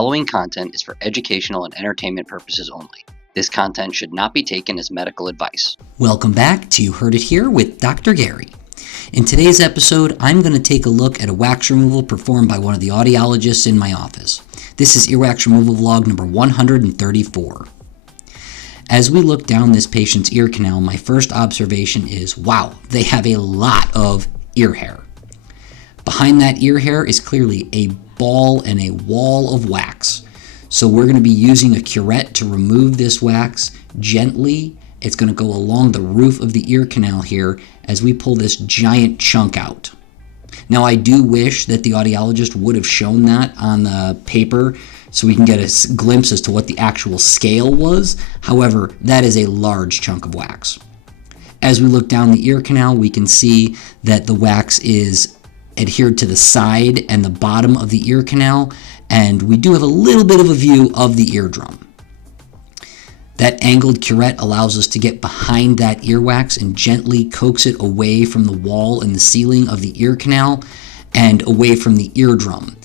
following content is for educational and entertainment purposes only. This content should not be taken as medical advice. Welcome back to You Heard It Here with Dr. Gary. In today's episode, I'm going to take a look at a wax removal performed by one of the audiologists in my office. This is earwax removal vlog number 134. As we look down this patient's ear canal, my first observation is, wow, they have a lot of ear hair. Behind that ear hair is clearly a ball and a wall of wax. So we're going to be using a curette to remove this wax gently. It's going to go along the roof of the ear canal here as we pull this giant chunk out. Now I do wish that the audiologist would have shown that on the paper so we can get a glimpse as to what the actual scale was. However, that is a large chunk of wax. As we look down the ear canal, we can see that the wax is adhered to the side and the bottom of the ear canal, and we do have a little bit of a view of the eardrum. That angled curette allows us to get behind that earwax and gently coax it away from the wall and the ceiling of the ear canal and away from the eardrum.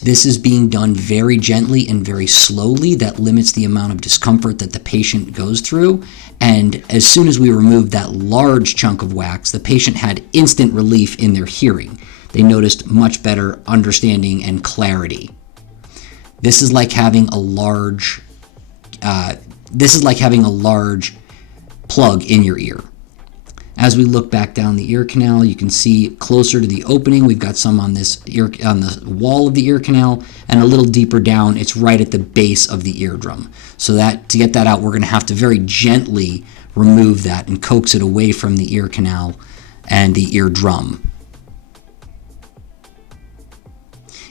This is being done very gently and very slowly. That limits the amount of discomfort that the patient goes through. And as soon as we removed that large chunk of wax, the patient had instant relief in their hearing. They noticed much better understanding and clarity. This is like having a large plug in your ear. As we look back down the ear canal, you can see closer to the opening, we've got some on this ear, on the wall of the ear canal, and a little deeper down, it's right at the base of the eardrum. So that to get that out, we're going to have to very gently remove that and coax it away from the ear canal and the eardrum.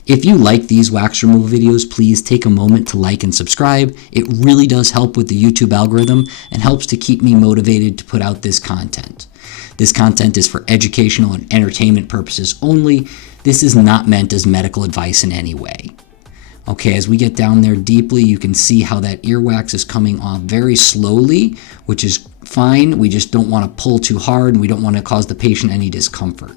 If you like these wax removal videos, please take a moment to like and subscribe. It really does help with the YouTube algorithm and helps to keep me motivated to put out this content. This content is for educational and entertainment purposes only. This is not meant as medical advice in any way. Okay, as we get down there deeply, you can see how that earwax is coming off very slowly, which is fine. We just don't want to pull too hard and we don't want to cause the patient any discomfort.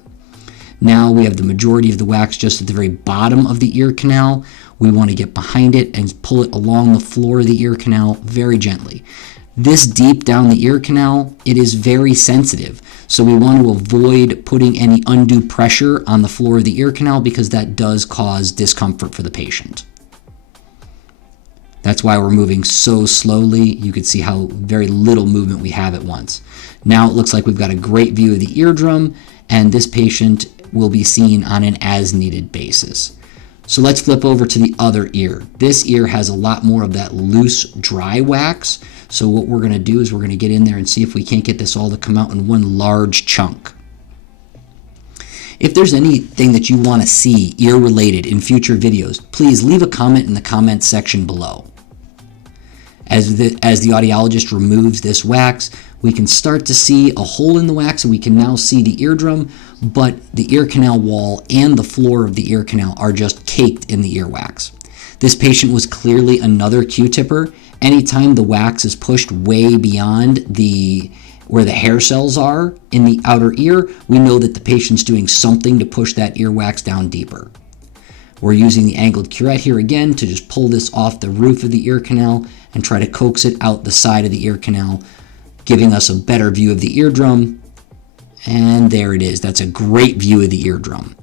Now we have the majority of the wax just at the very bottom of the ear canal. We want to get behind it and pull it along the floor of the ear canal very gently. This deep down the ear canal, it is very sensitive. So we want to avoid putting any undue pressure on the floor of the ear canal because that does cause discomfort for the patient. That's why we're moving so slowly. You can see how very little movement we have at once. Now it looks like we've got a great view of the eardrum, and this patient will be seen on an as-needed basis. So let's flip over to the other ear. This ear has a lot more of that loose, dry wax. So what we're going to do is we're going to get in there and see if we can't get this all to come out in one large chunk. If there's anything that you want to see ear-related in future videos, please leave a comment in the comments section below. As the audiologist removes this wax, we can start to see a hole in the wax and we can now see the eardrum, but the ear canal wall and the floor of the ear canal are just caked in the earwax. This patient was clearly another Q-tipper. Anytime the wax is pushed way beyond where the hair cells are in the outer ear, we know that the patient's doing something to push that earwax down deeper. We're using the angled curette here again to just pull this off the roof of the ear canal and try to coax it out the side of the ear canal, giving us a better view of the eardrum. And there it is. That's a great view of the eardrum.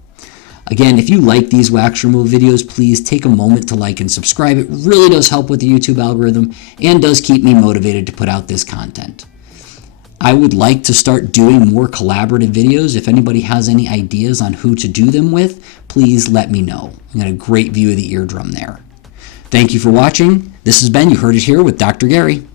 Again, if you like these wax removal videos, please take a moment to like and subscribe. It really does help with the YouTube algorithm and does keep me motivated to put out this content. I would like to start doing more collaborative videos. If anybody has any ideas on who to do them with, please let me know. I got a great view of the eardrum there. Thank you for watching. This has been You Heard It Here with Dr. Gary.